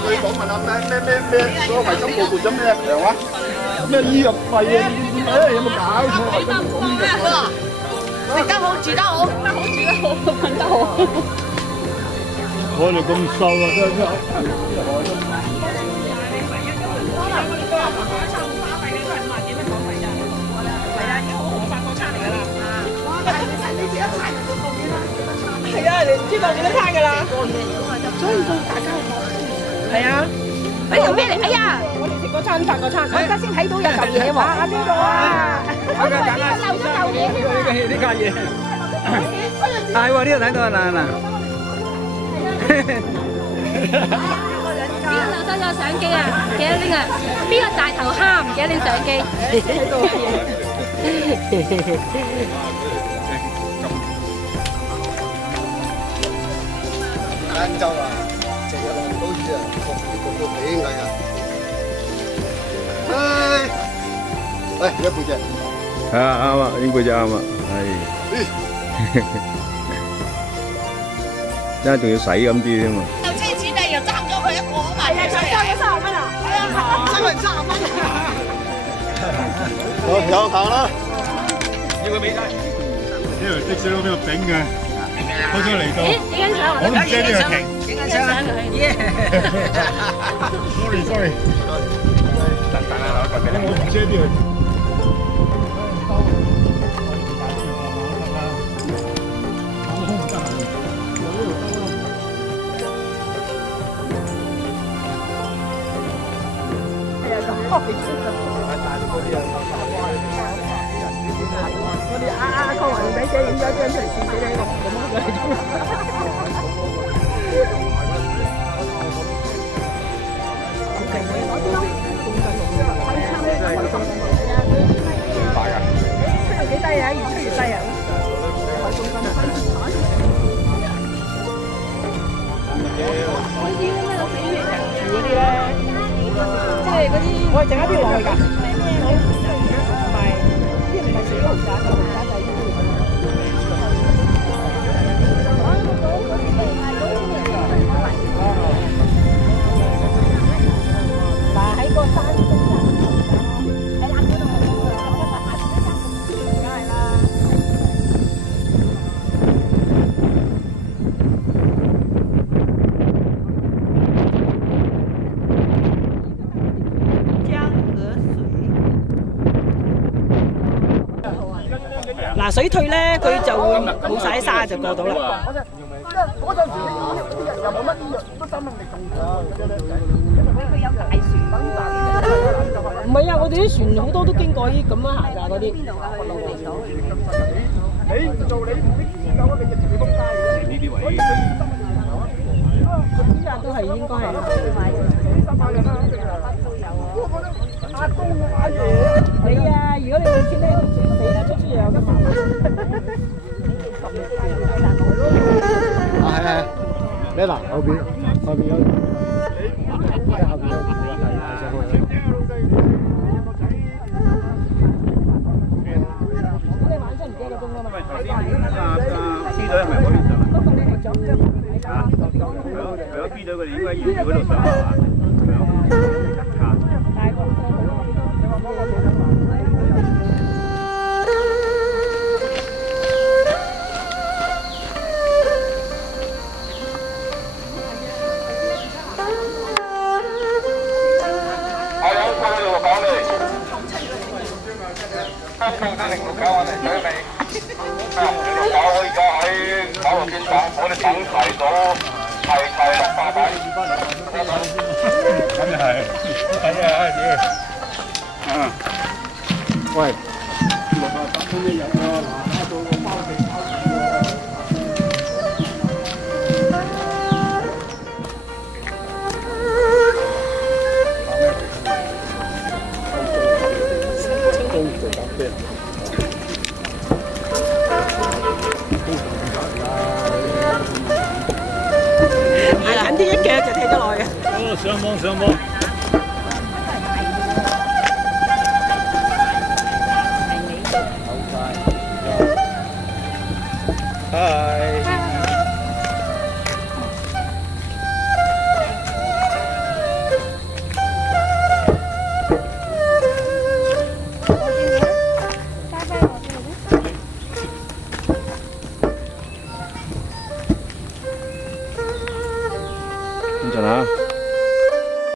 佢訪問下咩嗰個衞生部撥咗咩糧啊？咩醫藥費啊？有冇搞錯啊？真係講呢個。食得好，住得好，食得好，住得好，瞓得好。我哋咁瘦啊，真係。係啊，你唔知道幾多餐㗎啦。所以到大家係啊。呢條咩嚟？哎呀！我哋食嗰餐發嗰餐，我而家先睇到有嚿嘢喎。啊邊度啊？我以為呢個漏咗嚿嘢添啊！呢嚿嘢。係喎，呢度睇到啊嗱嗱。邊個漏咗相機啊？記得拎啊！邊個大頭蝦唔記得拎相機？喺度。晏晝啊，成日落唔到雨啊，焗到死翳啊！唉，喂，一背脊。係啊，啱啊，應該就啱啊，係。而家仲要洗咁啲添啊！又車錢啊，又爭咗佢一個啊嘛！係啊，爭咗30蚊啊！係啊，爭佢30蚊啊！好，有行啦。要佢俾晒。呢條的士佬邊度頂嘅？好想嚟到。影緊相，我都唔知呢個停。影緊相佢。Sorry。等啊，我唔知呢個。嗰啲阿康華唔使姐影咗張出嚟試俾你，咁樣嚟做。出到幾低啊？越出越低啊！海中心啊！住嗰啲咧，即係嗰啲，我哋整一啲落去㗎。唔係，啲唔係水紅盞，紅盞就係呢啲。嗱喺個山中間，喺冷嗰度，梗係啦。嗱水退咧，佢就會冇晒沙就過到啦。嗰陣時啲人又冇乜醫藥，都生命力仲強。佢有大船等大。唔係啊，我哋啲船好多都經過啲咁樣行㗎嗰啲。邊度㗎？去離島。你唔做你唔識走啊！你就自己仆街嘅。呢啲位。呢日都係應該係。阿公阿爺，你啊，如果你冇錢咧，都死啦，出又有得麻煩。係咩嗱？後邊有。後邊有。我哋晚上唔記得個鐘啊嘛。師隊係咪嗰邊上？不過你係長嘅。嚇？如果 B 隊佢哋應該要嗰度上係嘛？喂，6啊8蚊一日喎，嗱，打到個包地包住行緊啲一腳就踢咗落去嘅。哦，上網。陣嚇。